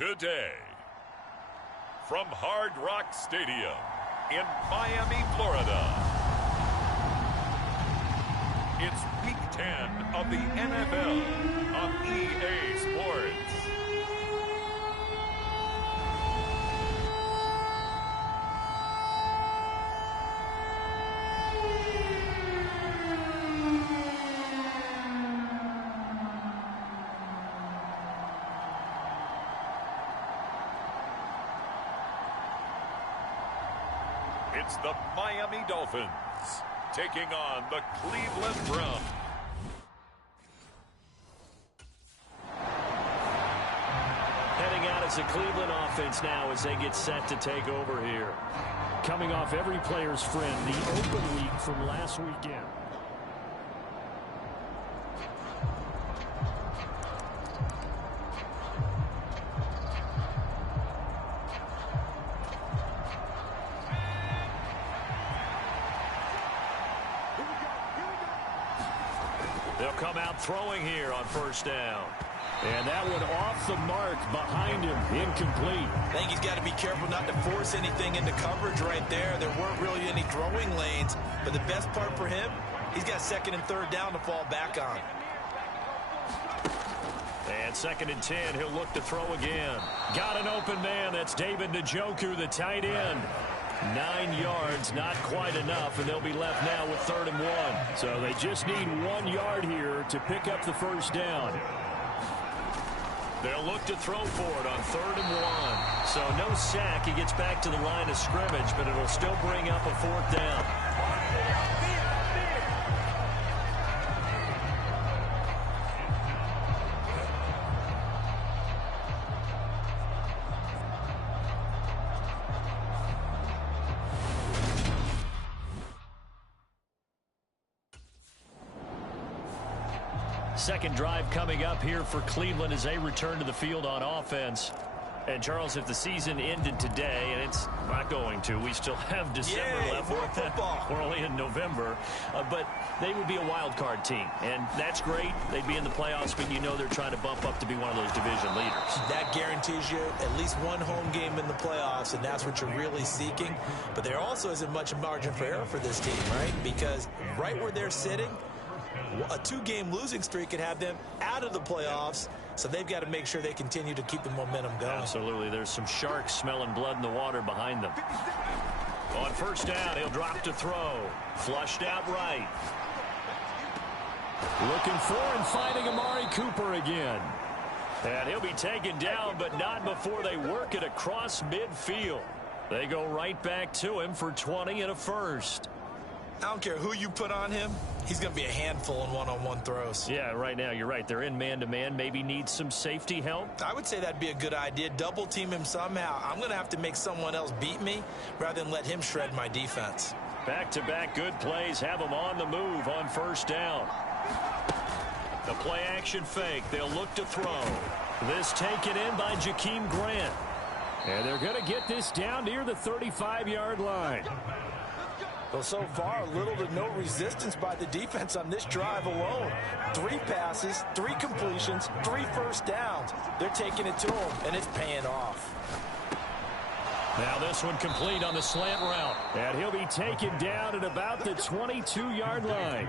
Today, from Hard Rock Stadium in Miami, Florida, it's Week 10 of the NFL on EA Sports. It's the Miami Dolphins taking on the Cleveland Browns. Heading out as the Cleveland offense now as they get set to take over here. Coming off every player's friend, the open week from last weekend. They'll come out throwing here on first down. And that one off the mark behind him, incomplete. I think he's got to be careful not to force anything into coverage right there. There weren't really any throwing lanes, but the best part for him, he's got second and third down to fall back on. And second and 10, he'll look to throw again. Got an open man, that's David Njoku, the tight end. 9 yards, not quite enough, and they'll be left now with 3rd and 1. So they just need 1 yard here to pick up the first down. They'll look to throw for it on 3rd and 1. So no sack. He gets back to the line of scrimmage, but it'll still bring up a 4th down. Second drive coming up here for Cleveland as they return to the field on offense. And, Charles, if the season ended today, and it's not going to, we still have December left. More football. We're only in November. But they would be a wild card team, and that's great. They'd be in the playoffs, but you know they're trying to bump up to be one of those division leaders. That guarantees you at least one home game in the playoffs, and that's what you're really seeking. But there also isn't much margin for error for this team, right? Because right where they're sitting, a 2-game losing streak could have them out of the playoffs, so they've got to make sure they continue to keep the momentum going. Absolutely. There's some sharks smelling blood in the water behind them. On first down, he'll drop to throw. Flushed out right. Looking for and finding Amari Cooper again. And he'll be taken down, but not before they work it across midfield. They go right back to him for 20 and a first. I don't care who you put on him. He's going to be a handful in one-on-one throws. Yeah, right now, you're right. They're in man-to-man. Maybe need some safety help. I would say that'd be a good idea. Double team him somehow. I'm going to have to make someone else beat me rather than let him shred my defense. Back-to-back good plays have them on the move on first down. The play-action fake. They'll look to throw. This taken in by Jakeem Grant. And they're going to get this down near the 35-yard line. Well, so far, little to no resistance by the defense on this drive alone. 3 passes, 3 completions, 3 first downs. They're taking it to him, and it's paying off. Now this one complete on the slant route. And he'll be taken down at about the 22-yard line.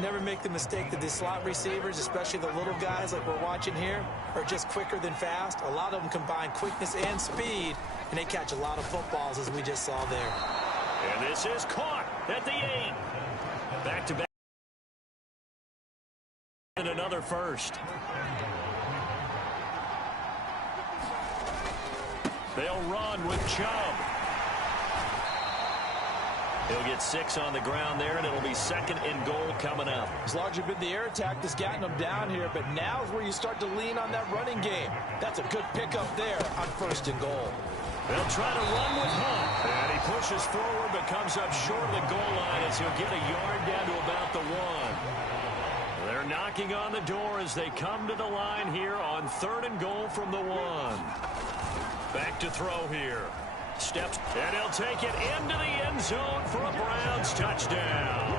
Never make the mistake that the slot receivers, especially the little guys like we're watching here, are just quicker than fast. A lot of them combine quickness and speed, and they catch a lot of footballs, as we just saw there. And this is caught at the 8. Back-to-back. And another first. They'll run with Chubb. He'll get 6 on the ground there, and it'll be 2nd and goal coming up. It's largely been the air attack that's gotten them down here, but now is where you start to lean on that running game. That's a good pickup there on 1st and goal. They'll try to run with Hunt. And he pushes forward, but comes up short of the goal line as he'll get a yard down to about the 1. They're knocking on the door as they come to the line here on 3rd and goal from the 1. Back to throw here. Steps, and he'll take it into the end zone for a Browns touchdown.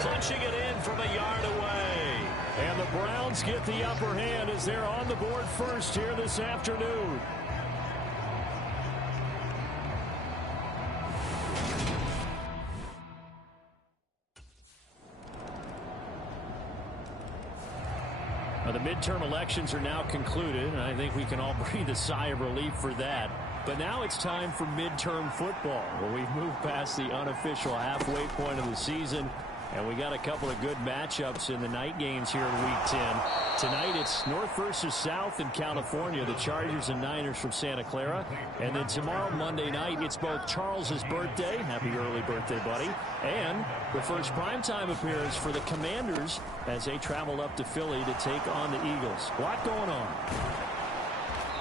Punching it in from a yard away. And the Browns get the upper hand as they're on the board first here this afternoon. The midterm elections are now concluded, and I think we can all breathe a sigh of relief for that. But now it's time for midterm football, where we've moved past the unofficial halfway point of the season, and we got a couple of good matchups in the night games here in Week 10. Tonight it's North versus South in California, the Chargers and Niners from Santa Clara. And then tomorrow, Monday night, it's both Charles's birthday, happy early birthday, buddy, and the first primetime appearance for the Commanders as they travel up to Philly to take on the Eagles. A lot going on.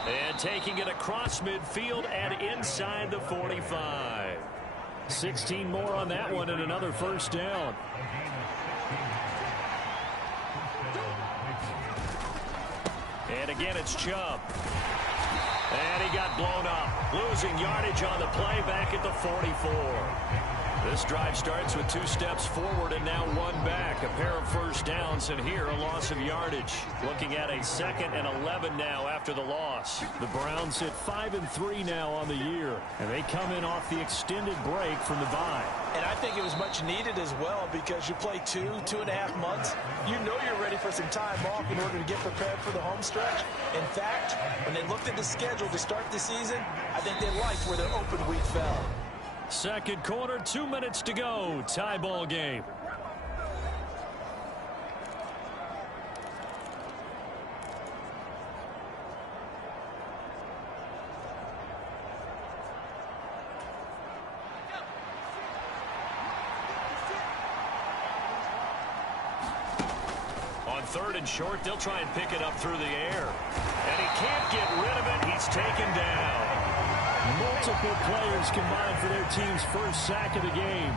And taking it across midfield and inside the 45. 16 more on that one and another first down. And again, it's Chubb. And he got blown up. Losing yardage on the play back at the 44. This drive starts with 2 steps forward and now 1 back. A pair of first downs, and here a loss of yardage. Looking at a 2nd and 11 now after the loss. The Browns sit 5-3 now on the year, and they come in off the extended break from the bye. And I think it was much needed as well, because you play 2.5 months. You know you're ready for some time off in order to get prepared for the home stretch. In fact, when they looked at the schedule to start the season, I think they liked where their open week fell. Second quarter, 2 minutes to go. Tie ball game. On 3rd and short, they'll try and pick it up through the air. And he can't get rid of it. He's taken down. Multiple players combined for their team's first sack of the game.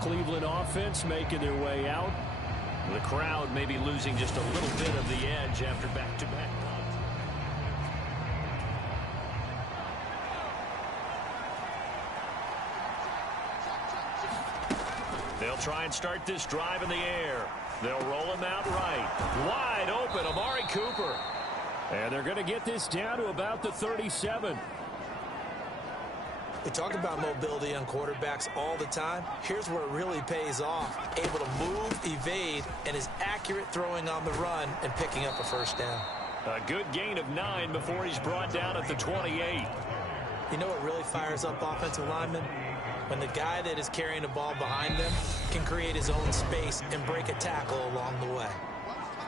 Cleveland offense making their way out. The crowd may be losing just a little bit of the edge after back-to-back. They'll try and start this drive in the air. They'll roll him out right. Wide open, Amari Cooper. And they're going to get this down to about the 37. We talk about mobility on quarterbacks all the time. Here's where it really pays off. Able to move, evade, and is accurate throwing on the run and picking up a first down. A good gain of 9 before he's brought down at the 28. You know what really fires up offensive linemen? When the guy that is carrying the ball behind them can create his own space and break a tackle along the way.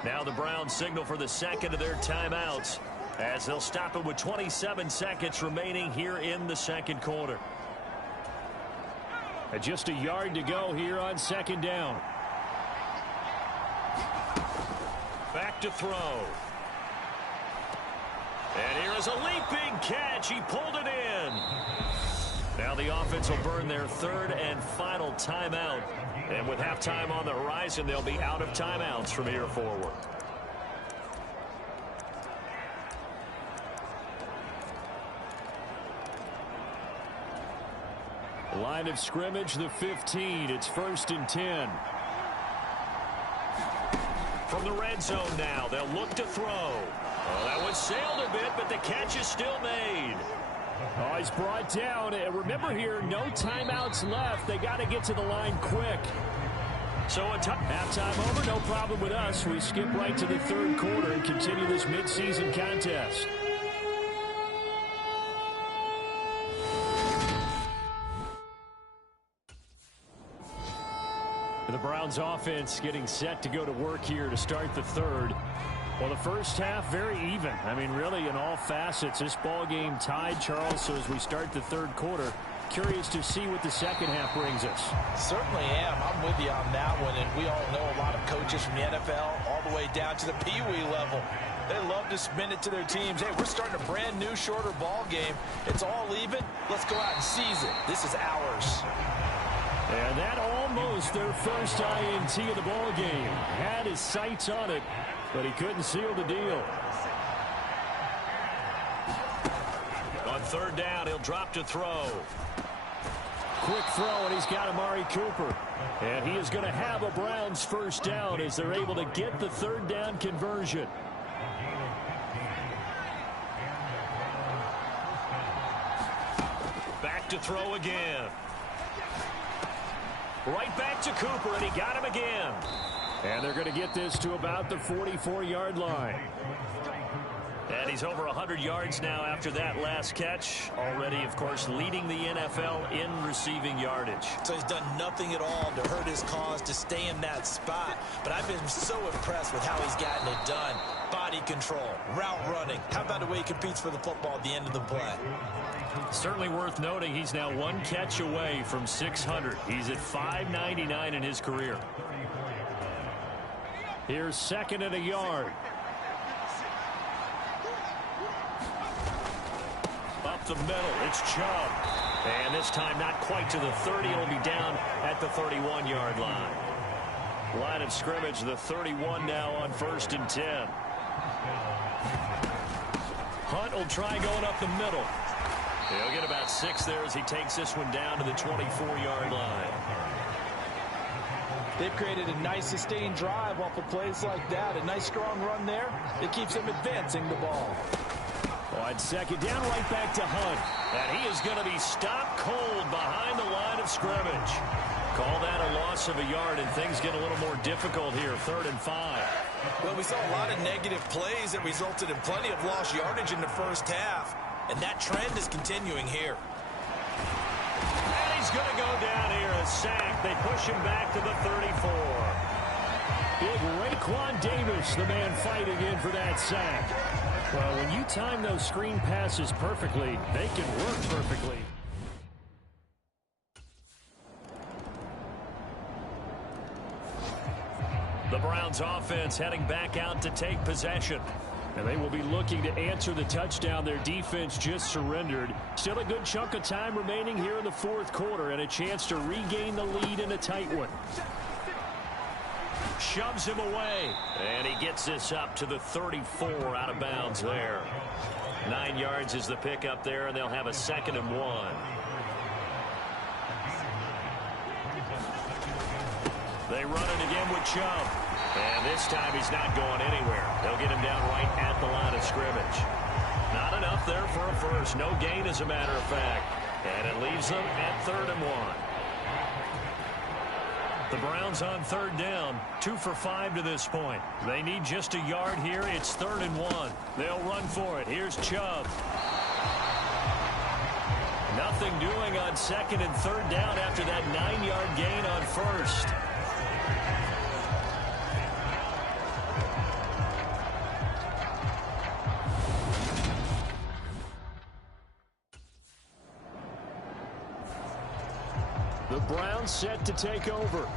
Now the Browns signal for the second of their timeouts, as they'll stop it with 27 seconds remaining here in the second quarter. And just a yard to go here on 2nd down. Back to throw. And here is a leaping catch. He pulled it in. Now the offense will burn their 3rd and final timeout. And with halftime on the horizon, they'll be out of timeouts from here forward. Line of scrimmage, the 15. It's 1st and 10. From the red zone now, they'll look to throw. Oh, that one sailed a bit, but the catch is still made. Oh, he's brought down. Remember here, no timeouts left. They got to get to the line quick. So halftime over, no problem with us. We skip right to the 3rd quarter and continue this midseason contest. The Browns offense getting set to go to work here to start the 3rd. Well, the first half very even. I mean, really in all facets. This ball game tied, Charles. So as we start the 3rd quarter, curious to see what the second half brings us. Certainly am. I'm with you on that one. And we all know a lot of coaches from the NFL all the way down to the Pee-wee level. They love to spin it to their teams. Hey, we're starting a brand new, shorter ball game. It's all even. Let's go out and seize it. This is ours. And that almost their first INT of the ball game. Had his sights on it. but he couldn't seal the deal. On third down, he'll drop to throw. Quick throw, and he's got Amari Cooper. And he is going to have a Browns first down as they're able to get the third down conversion. Back to throw again. Right back to Cooper, and he got him again. And they're going to get this to about the 44-yard line. And he's over 100 yards now after that last catch. Already, of course, leading the NFL in receiving yardage. So he's done nothing at all to hurt his cause, to stay in that spot. But I've been so impressed with how he's gotten it done. Body control, route running. How about the way he competes for the football at the end of the play? Certainly worth noting he's now one catch away from 600. He's at 599 in his career. Here's second and a yard. Up the middle, it's Chubb. And this time not quite to the 30. It'll be down at the 31-yard line. Line of scrimmage, the 31 now on 1st and 10. Hunt will try going up the middle. He'll get about 6 there as he takes this one down to the 24-yard line. They've created a nice sustained drive off of plays like that. A nice strong run there. It keeps them advancing the ball. On second down, right back to Hunt. And he is going to be stopped cold behind the line of scrimmage. Call that a loss of a yard, and things get a little more difficult here. 3rd and 5. Well, we saw a lot of negative plays that resulted in plenty of lost yardage in the first half. And that trend is continuing here. And he's going to go down here, a sack. They push him back to the 34. Big Raekwon Davis, the man fighting in for that sack. Well, when you time those screen passes perfectly, they can work perfectly. The Browns offense heading back out to take possession. And they will be looking to answer the touchdown their defense just surrendered. Still a good chunk of time remaining here in the 4th quarter and a chance to regain the lead in a tight one. Shoves him away. And he gets this up to the 34 out of bounds there. 9 yards is the pickup there, and they'll have a 2nd and 1. They run it again with Chubb. And this time he's not going anywhere. They'll get him down right at the line of scrimmage. Not enough there for a first. No gain, as a matter of fact. And it leaves them at 3rd and 1. The Browns on 3rd down. 2 for 5 to this point. They need just a yard here. It's 3rd and 1. They'll run for it. Here's Chubb. Nothing doing on 2nd and 3rd down after that 9-yard gain on 1st. The Browns set to take over.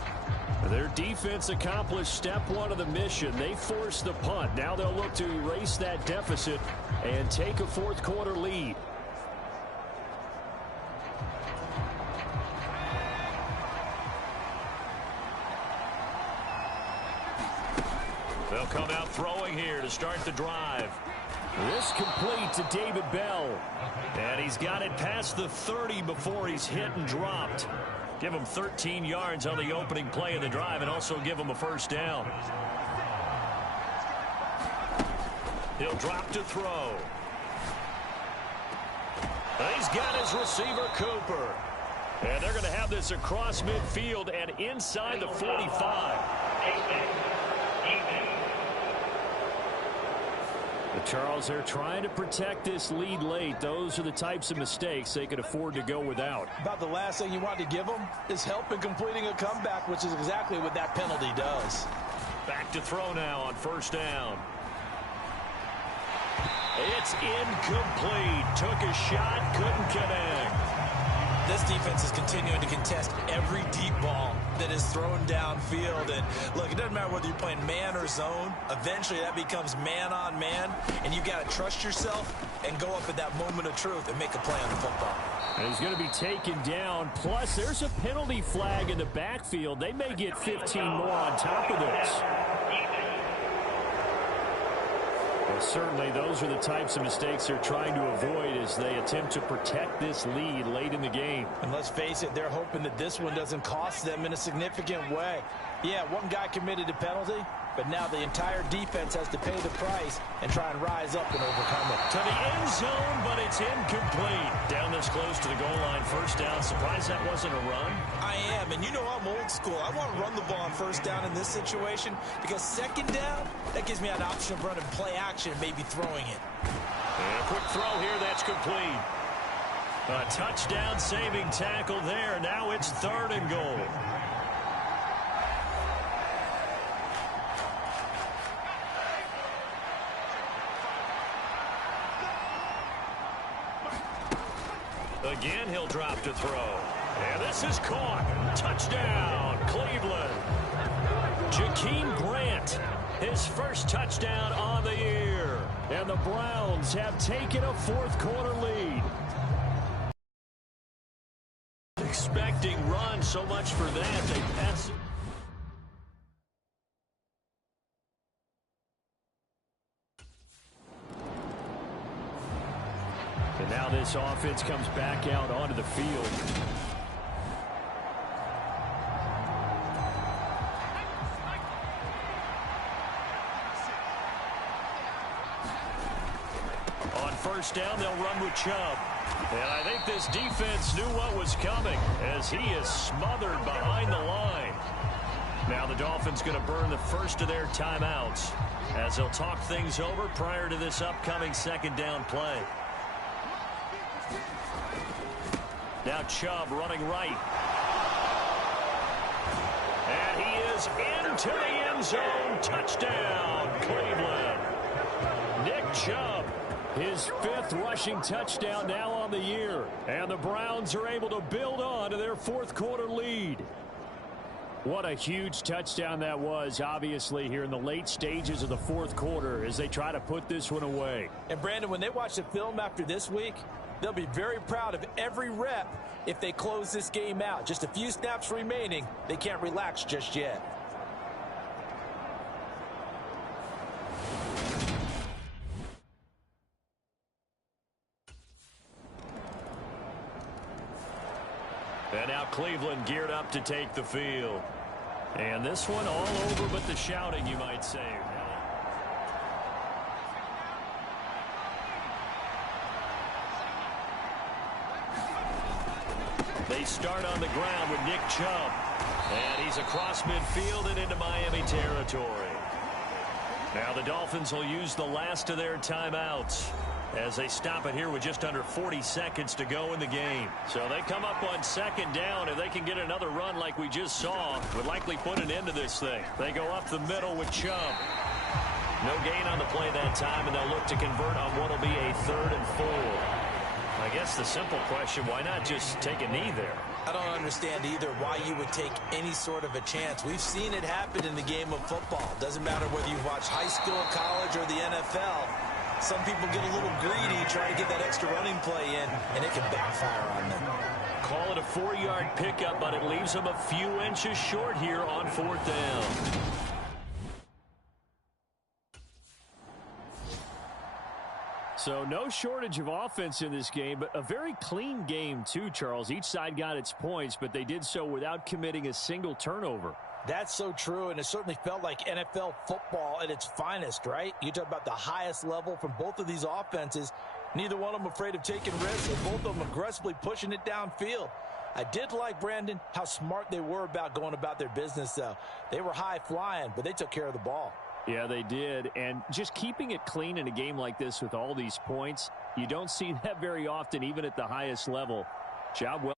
Their defense accomplished step 1 of the mission. They forced the punt. Now they'll look to erase that deficit and take a 4th quarter lead. They'll come out throwing here to start the drive. This complete to David Bell. And he's got it past the 30 before he's hit and dropped. Give him 13 yards on the opening play of the drive and also give him a first down. He'll drop to throw. He's got his receiver, Cooper. And they're going to have this across midfield and inside the 45. Charles, they're trying to protect this lead late. Those are the types of mistakes they could afford to go without. About the last thing you want to give them is help in completing a comeback, which is exactly what that penalty does. Back to throw now on 1st down. It's incomplete. Took a shot, couldn't connect. This defense is continuing to contest every deep ball that is thrown downfield. And look, it doesn't matter whether you're playing man or zone. Eventually that becomes man on man, and you got to trust yourself and go up at that moment of truth and make a play on the football. And he's going to be taken down. Plus, there's a penalty flag in the backfield. They may get 15 more on top of this. Well, certainly those are the types of mistakes they're trying to avoid as they attempt to protect this lead late in the game. And let's face it, they're hoping that this one doesn't cost them in a significant way. Yeah, one guy committed a penalty, but now the entire defense has to pay the price and try and rise up and overcome it. To the end zone, but it's incomplete. Down this close to the goal line, first down. Surprised that wasn't a run? I am, and you know I'm old school. I want to run the ball on first down in this situation because second down, that gives me an option of running play action and maybe throwing it. And a quick throw here, that's complete. A touchdown-saving tackle there. Now it's 3rd and goal. Again, he'll drop to throw. And this is caught. Touchdown, Cleveland. Jakeem Grant, his first touchdown on the year. And the Browns have taken a fourth-quarter lead. Expecting run, so much for that. They pass it. And now this offense comes back out onto the field. On first down, they'll run with Chubb. And I think this defense knew what was coming as he is smothered behind the line. Now the Dolphins going to burn the first of their timeouts as they'll talk things over prior to this upcoming second down play. Now Chubb running right. And he is into the end zone. Touchdown, Cleveland. Nick Chubb, his 5th rushing touchdown now on the year. And the Browns are able to build on to their fourth-quarter lead. What a huge touchdown that was, obviously, here in the late stages of the fourth quarter as they try to put this one away. And, Brandon, when they watch the film after this week, they'll be very proud of every rep if they close this game out. Just a few snaps remaining. They can't relax just yet. And now Cleveland geared up to take the field. And this one all over but the shouting, you might say. They start on the ground with Nick Chubb. And he's across midfield and into Miami territory. Now the Dolphins will use the last of their timeouts as they stop it here with just under 40 seconds to go in the game. So they come up on second down. If they can get another run like we just saw, would likely put an end to this thing. They go up the middle with Chubb. No gain on the play that time, and they'll look to convert on what will be a 3rd and 4. I guess the simple question, why not just take a knee there? I don't understand either why you would take any sort of a chance. We've seen it happen in the game of football. Doesn't matter whether you watch high school, college, or the NFL. Some people get a little greedy, try to get that extra running play in, and it can backfire on them. Call it a 4-yard pickup, but it leaves them a few inches short here on 4th down. So no shortage of offense in this game, but a very clean game too, Charles. Each side got its points, but they did so without committing a single turnover. That's so true, and it certainly felt like NFL football at its finest, right? You talk about the highest level from both of these offenses. Neither one of them afraid of taking risks, and both of them aggressively pushing it downfield. I did like, Brandon, how smart they were about going about their business, though. They were high-flying, but they took care of the ball. Yeah, they did, and just keeping it clean in a game like this with all these points, you don't see that very often, even at the highest level. Job well.